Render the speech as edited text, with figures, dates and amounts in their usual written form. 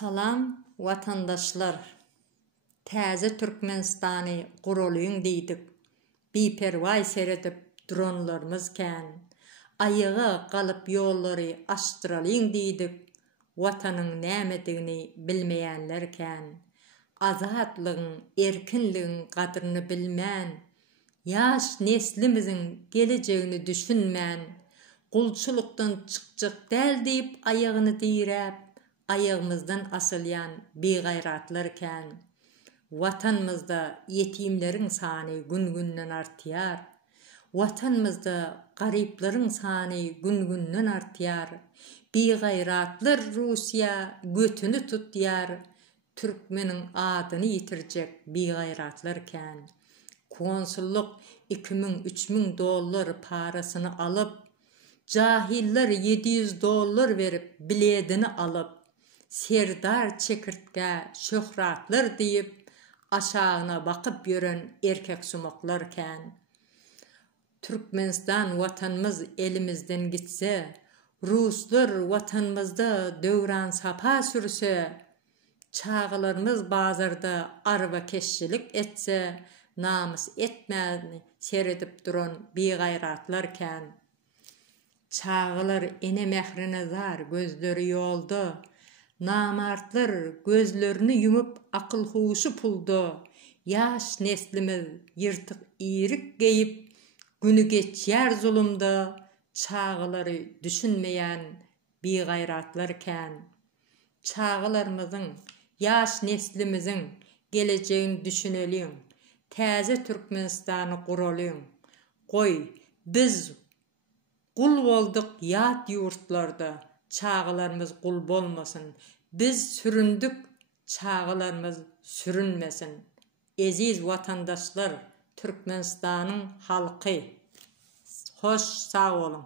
Salam vatandaşlar. Täze Türkmenistany gurulýyn diýdik. Biperway seredip dronlarymız kän. Aýyga galyp ýollary açdyralýyn diýdik. Watanyň nämedigini bilmeýänler kän. Azatlygyň, erkinligiň gadryny bilmän, ýaş neslimiziň gelejegini düşünmän, gulçulukdan çykjak däl diýip aýagyny diýräp, ayağımızdan asılyan beğayratlar kän. Vatanımızda yetimlerin sany gün-günden artýar. Vatanımızda garypların sany gün-günden artýar. Beğayratlar Rusiya götünü tutýar. Türkmeniň adyny ýitirjek beğayratlar kän. Konsulluk 2000-3000 dollar parasyny alyp, jahiller $700 berip biledini alyp, serdar çekirtge şöhratlar diýip aşagyna bakyp ýören erkek sumaklar kän. Türkmenistan watanymyz elimizden gitse, Ruslar watanymyzda döwran sapa sürse, çağılarımız bazarda arba keşçilik etse, namus etmäni seredip duran beğayratlar kän. Çağılar ene mehrine zar, gözleri ýolda. Namartlar gözlerini yumup akıl huşu puldu. Yaş neslimiz yırtık iyirik geyip günü geçýär zulümda. Çağıları düşünmeyen beğayratlar kän. Çağılarımızın, yaş neslimizin geleceğini düşüneliyim. Täze Türkmenistany guralıyım. Goy, biz kul bolduk yat yurtlarda. Çağılarımız kul bolmasın. Biz süründük, çağılarımız sürünmesin. Eziz vatandaşlar, Türkmenistanyň halky, hoş sağ olun.